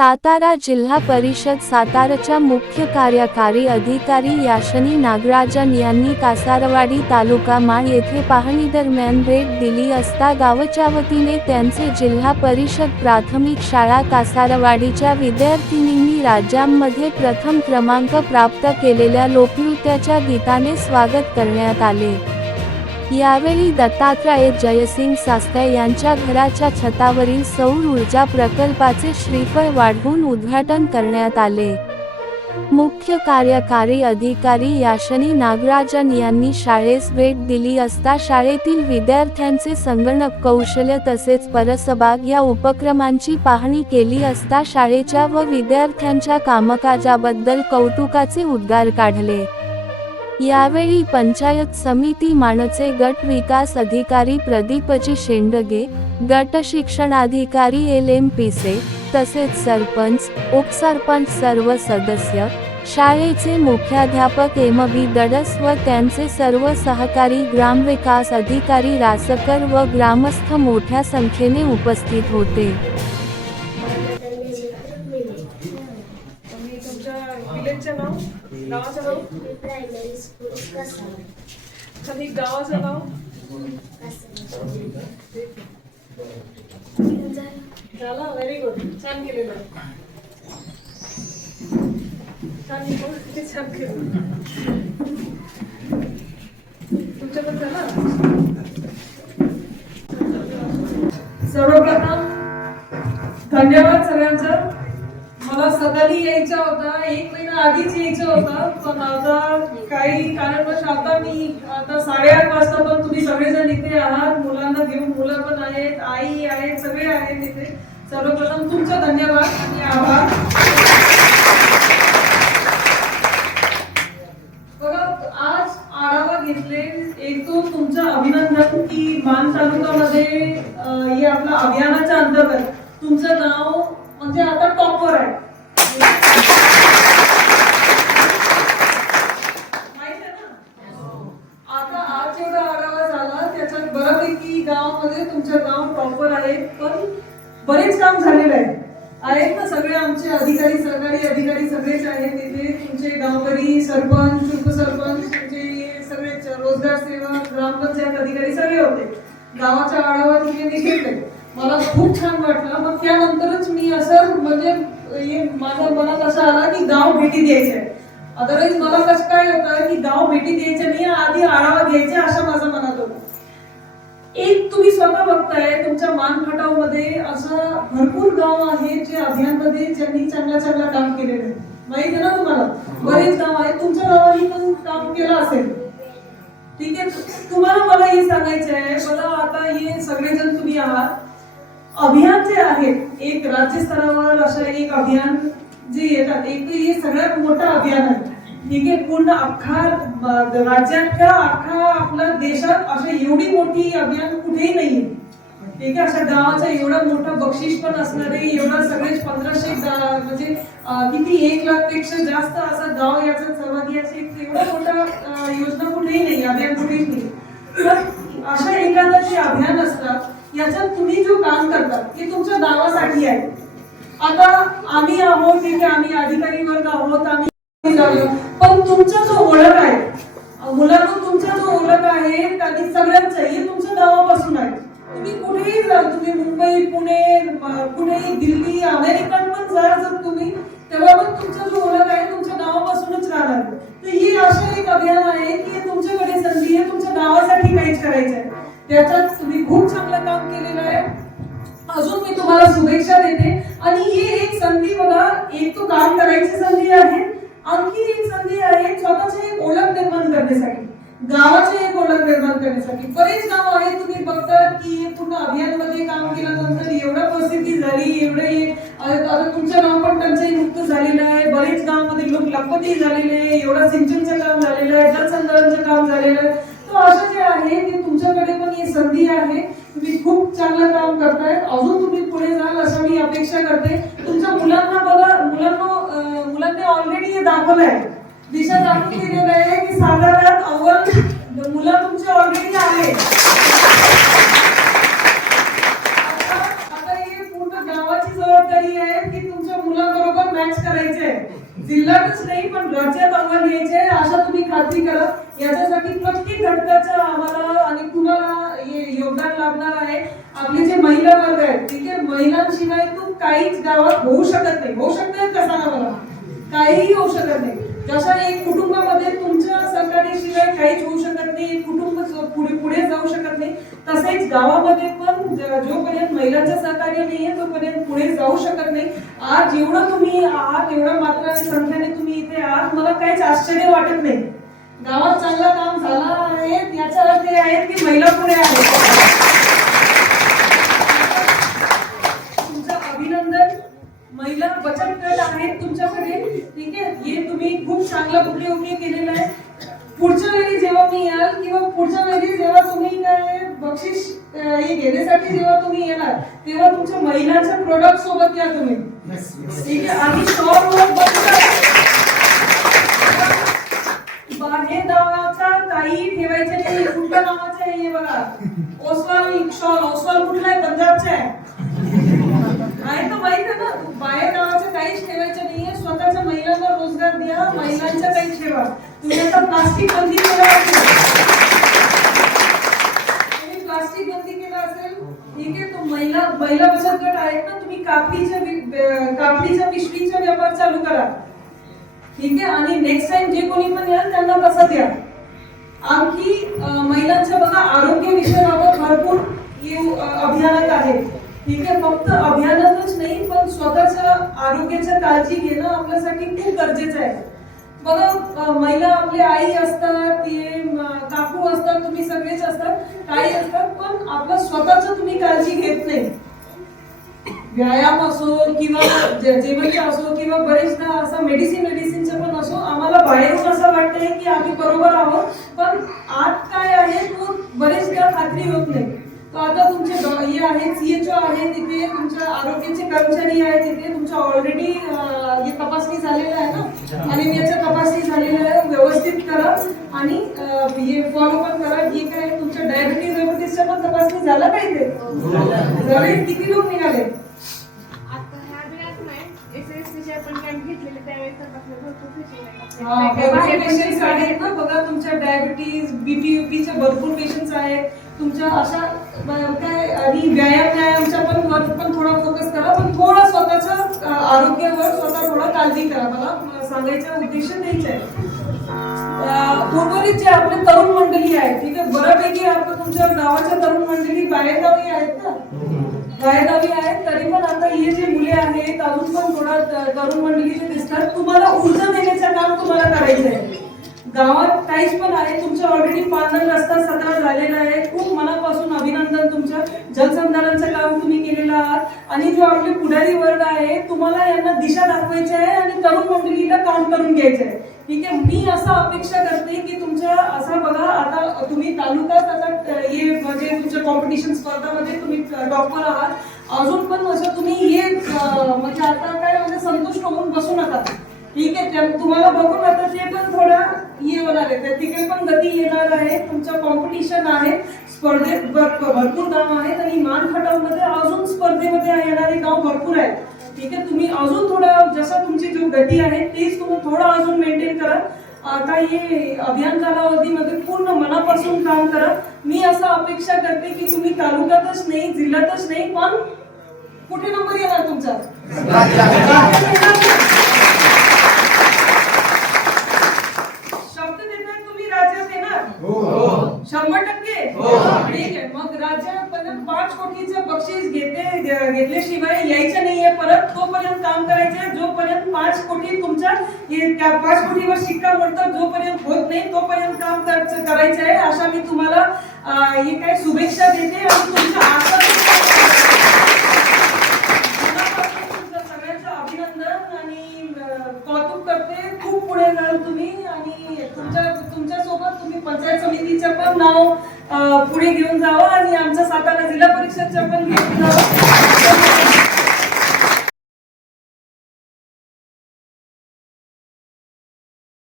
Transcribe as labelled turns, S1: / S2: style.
S1: सातारा जिल्हा परिषद साताराच्या मुख्य कार्यकारी अधिकारी याशनी नागराजन यांनी कासारवाडी तालुका माण येथे पाहणीदरम्यान भेट दिली असता गावच्या वतीने त्यांचे जिल्हा परिषद प्राथमिक शाळा कासारवाडीच्या विद्यार्थिनींनी राज्यांमध्ये प्रथम क्रमांक प्राप्त केलेल्या लोकनृत्याच्या गीताने स्वागत करण्यात आले. यावेळी दत्तात्रय जयसिंग सास्ते यांच्या घराच्या छतावरील सौर ऊर्जा प्रकल्पाचे श्रीफळ वाढवून उद्घाटन करण्यात आले. मुख्य कार्यकारी अधिकारी याशनी नागराजन यांनी शाळेस भेट दिली असता शाळेतील विद्यार्थ्यांचे संगणक कौशल्य तसेच परसबाग या उपक्रमांची पाहणी केली असता शाळेच्या व विद्यार्थ्यांच्या कामकाजाबद्दल कौतुकाचे उद्गार काढले. यावेळी पंचायत समिती माणचे गट विकास अधिकारी प्रदीपजी शेंडगे गट शिक्षणाधिकारी एल एम पिसे तसेच सरपंच उपसरपंच सर्व सदस्य शाळेचे मुख्याध्यापक एम बी दडस व त्यांचे सर्व सहकारी ग्रामविकास अधिकारी रासकर व ग्रामस्थ मोठ्या संख्येने उपस्थित होते.
S2: आणि गावाचं नाव? झालं व्हेरी गुड छान केलेलं. छान निघून किती छान केलं. मला यायचा होता एक महिना आधीच यायचं होतं पण आता काही कारणवश आता मी आता साडेआठ वाजता पण तुम्ही सगळेजण इथे आहात मुलांना घेऊन मुलं पण आहेत आई आहेत सगळे आहेत इथे. सर्वप्रथम तुमचा धन्यवाद आणि आभार. बघा आज आढावा घेतले एक तो तुमचं अभिनंदन की मान तालुकामध्ये हे आपलं अभियानाच्या अंतर्गत तुमचं नाव म्हणजे आता टॉपवर आहे माहीत आहे ना आता आज जेवढा आढावा झाला त्याच्यात बऱ्यापैकी गावामध्ये तुमचं गाव प्रॉपर आहे पण बरेच काम झालेलं आहे. आहेत ना सगळे आमचे अधिकारी सरकारी अधिकारी सगळेच आहेत तिथे तुमचे गावकरी सरपंच उपसरपंच तुमचे सगळे रोजगार सेवक ग्रामपंचायत अधिकारी सगळे होते. गावाचा आढावा तिथे मी घेतले मला खूप छान वाटलं मग त्यानंतरच मी असं म्हणजे माझा माझ्या मनात असं आला की गाव भेटी द्यायचे आहे अदरवाईज मला कसं काय होतं की गाव भेटी द्यायचे नाही आधी आढावा घ्यायचा असं माझं मनात होतं. एक तुम्ही स्वतः बघताय तुमच्या मानखटावमध्ये असं भरपूर गाव आहे जे अभियानमध्ये ज्यांनी चांगलं चांगलं काम केलेलं आहे. माहिती आहे ना तुम्हाला? बरेच गाव आहेत. तुमच्या गावाने पण काम केलं असेल. ठीक आहे? तुम्हाला मला हे सांगायचं आहे मला आता हे सगळेजण तुम्ही आहात. अभियान जे आहे एक राज्य स्तरावर असं एक अभियान जे येतात एक हे सगळ्यात मोठं अभियान आहे. ठीक आहे पूर्ण अख्खा राज्यातल्या अख्खा आपल्या देशात अशा एवढी मोठी अभियान कुठेही नाहीये ठीक आहे अशा गावाचं एवढं मोठं बक्षीस पण असणार आहे. एवढं सगळे पंधराशे म्हणजे किती एक लाखपेक्षा जास्त असं गाव याच्यात सहभागी असे एवढा मोठा मोठं योजना कुठेही नाही अभियान कुठेही नाही. तर अशा एखादं जे अभियान असतात याच्यात तुम्ही जो काम करतात ते तुमच्या गावासाठी आहे. आता आम्ही आहोत ठीक आहे आम्ही अधिकारी वर्ग आहोत आम्ही ओळख आहे. मुलांना तुमचा जो ओळख आहे आणि सगळ्यांचं हे तुमच्या गावापासून आहे. तुम्ही कुठेही जा तुम्ही मुंबई पुणे कुठेही पुणे दिल्ली अमेरिकेत पण जा जर तुम्ही तेव्हा पण तुमचा जो ओळख आहे तुमच्या गावापासूनच राहणार तर ही अशा एक अभियान आहे की तुमच्याकडे संधी आहे तुमच्या गावासाठी काहीच करायचं आहे. त्याच्यात तुम्ही खूप चांगलं काम केलेलं आहे. अजून मी तुम्हाला शुभेच्छा देते. आणि ही एक संधी बघा एक तो काम करायची संधी आहे आणखी एक संधी आहे स्वतःची एक ओळख निर्माण करण्यासाठी गावाची एक ओळख निर्माण करण्यासाठी. बरेच गाव आहेत तुम्ही बघतात की हे पूर्ण अभियानमध्ये काम केल्यानंतर एवढं प्रसिद्धी झाली एवढे आता तुमचं गाव पण टंचाई मुक्त झालेलं आहे. बरेच गावामध्ये लोक लखपती झालेले आहे एवढं सिंचनचं काम झालेलं आहे जलसंधारणचं काम झालेलं आहे. तर असं जे आहे ते तुमच्याकडे पण ही संधी आहे. तुम्ही खूप चांगलं काम करताय. अजून तुम्ही पुढे जाल अशा मी अपेक्षा करते. तुमच्या मुलांना बघा मुलांना मुलांनी ऑलरेडी हे दाखवलं आहे. दिशा दाखवून दिलेलं आहे की साधारण अव्वल. मुलं तुमची ऑलरेडी आहे आता ही पूर्ण गावाची जबाबदारी आहे की तुमच्या मुलाबरोबर मॅच करायचे जिल्ह्यातच नाही पण राज्यात अव्वल यायचे अशा तुम्ही खात्री करा. याच्यासाठी प्रत्येक घटकाच्या आम्हाला आणि कुणाला योगदान लागणार आहे. आपले जे महिला वर्ग आहेत तिथे महिलांशिवाय तू काहीच गावात होऊ शकत नाही. होऊ शकत का सांगा मला काहीही होऊ शकत नाही. जशा एक कुटुंबामध्ये तुमच्या सहकार्याशिवाय काहीच होऊ शकत नाही कुटुंब पुढे पुढे जाऊ शकत नाही. तसेच गावामध्ये पण जोपर्यंत महिलांचं सहकार्य नाहीये तोपर्यंत पुढे जाऊ शकत नाही. आज जेवढं तुम्ही आहात एवढं मात्र संख्येने तुम्ही इथे आहात मला काहीच आश्चर्य वाटत नाही. गावात चांगलं काम झालं आहे याचा अर्थ हे आहे की महिला पुढे आहेत तुमचं अभिनंदन महिला बचत गट आहेत तुमच्याकडे ठीक आहे हे तुम्ही खूप चांगलं कुठे उभे केलेलं आहे. पुढच्या वेळी जेव्हा मी याल किंवा पुढच्या वेळी जेव्हा तुम्ही काय बक्षीस हे घेण्यासाठी जेव्हा तुम्ही येणार तेव्हा तुमच्या महिलांच्या प्रोडक्ट सोबत या तुम्ही. ठीक आहे आम्ही बाहेर नावाचा काही ठेवायचं नाही कुठल्या नावाचं आहे हे बघा. ओसवाल शॉल ओसवाल कुठला आहे? पंजाबचा आहे. आहे तर माहीत आहे ना बाहेर नावाचं काहीच ठेवायचं स्वतःच्या महिलांना रोजगार द्या महिलांच्या काही ठेवा. तुम्ही आता प्लास्टिक बंदी केलं असेल. तुम्ही प्लास्टिक बंदी केलं असेल ठीक आहे तो महिला महिला बचत गट आहेत ना तुम्ही कापडीच्या कापडीच्या पिशवीचा व्यापार चालू करा. ठीक आहे आणि नेक्स्ट टाइम जे कोणी पण येणार त्यांना तसं द्या. आणखी महिलांच्या बघा आरोग्य विषयावर भरपूर अभियानात आहे. ठीक आहे फक्त अभियानात आरोग्याच्या काळजी घेणं आपल्यासाठी खूप गरजेचं आहे. बघा महिला आपली आई असतात ते काकू असतात तुम्ही सगळेच असतात काही असतात पण आपलं स्वतःच तुम्ही काळजी घेत नाही. व्यायाम असो किंवा जे- जेवण असो किंवा बरेचदा असं मेडिसिन मेडिसिनचं पण असो आम्हाला बाहेरून असं वाटतंय की आम्ही बरोबर आहोत पण आत काय आहे तो बरेचदा खात्री होत नाही तो आता तुमचे डॉ- हे आहेत सीएचओ आहे तिथे तुमच्या आरोग्याचे कर्मचारी आहे तिथे तुमच्या ऑलरेडी हे तपासणी झालेलं आहे ना? आणि याच्या तपासणी झालेलं आहे. व्यवस्थित करा आणि हे फॉलो पण करा. हे काय तुमच्या डायबिटीज वगैरेच्या पण तपासणी झाला पाहिजे? किती लोक निघाले? हा,
S3: आहेत.
S2: ना. बघा तुमच्या डायबिटीज बीपी युपीचे भरपूर पेशंट्स आहेत. तुमच्या अशा काय आणि व्यायाम व्यायामच्या पण वर पण थोडा फोकस करा. पण थोडा स्वतःच्या आरोग्यावर स्वतः थोडा काळजी करा. मला सांगायचा उद्देश तेच आहे. उर्वरित जे आपले तरुण मंडळी आहेत ठीक आहे बऱ्यापैकी आपलं तुमच्या गावाच्या तरुण मंडळी बाहेरगावी आहेत ना. बाहेरगावी आहेत तरी पण आता हे जे मुले आहेत अजून पण तरुण मंडळी जे दिसतात. तुम्हाला ऊर्जा देण्याचं काम तुम्हाला करायचं आहे. गावात काहीच पण आहे. तुमचं ऑलरेडी पार्लर रस्ता सतरा झालेला आहे. खूप मनापासून अभिनंदन तुमच्या जलसंधारणचं काम तुम्ही केलेलं आहात. आणि जो आपले पुढारी वर्ग आहे तुम्हाला यांना दिशा दाखवायची आहे आणि तरुण मंडळीला काम करून घ्यायचं आहे. ठीक आहे? मी असं अपेक्षा करते की तुमच्या असा बघा आता तुम्ही तालुकात आता हे म्हणजे तुमच्या कॉम्पिटिशन स्पर्धामध्ये तुम्ही डॉक्टर आहात. अजून पण असं तुम्ही हे म्हणजे आता काय म्हणजे संतुष्ट होऊन बसू नका. ठीक आहे त्या- तुम्हाला बघून आता ते पण थोडं हे होणार आहे. त्या तिकडे पण गती येणार आहे. तुमचं कॉम्पिटिशन आहे. स्पर्धेत भर- भरपूर गाव आहेत आणि मानखटावमध्ये अजून स्पर्धेमध्ये येणारे गाव भरपूर आहेत. ठीक आहे तुम्ही अजून थोडं जसं तुमची जो गती आहे तीच तुम्ही थोडं अजून मेंटेन करा. आता हे अभियान कालावधीमध्ये पूर्ण मनापासून काम करा. मी असं अपेक्षा करते की तुम्ही तालुक्यातच नाही जिल्ह्यातच नाही पण कुठे नंबर येणार तुमचा? शब्द देताय तुम्ही राज्यात येणार? शंभर टक्के? ठीक आहे. मग राज्यापर्यंत पाच कोटीचं बक्षीस घेते घेतल्याशिवाय यायचं नाहीये. परत तोपर्यंत काम करायचं जोपर्यंत पाच कोटी तुमच्या हे- त्या पाच कोटीवर शिक्का मोडतात जोपर्यंत होत नाही तोपर्यंत काम करायचं आहे अशा मी तुम्हाला हे काय शुभेच्छा देते आणि तुमच्या आशा मनापासून तुमचं सगळ्यांचं अभिनंदन आणि अं, कौतुक करते. खूप पुढे जाल तुम्ही आणि तुमच्या तुमच्यासोबत तुम्ही पंचायत समितीचं पण नाव पुढे घेऊन जावं आणि आमच्या सातारा जिल्हा परिषदचं पण घेऊन जावं.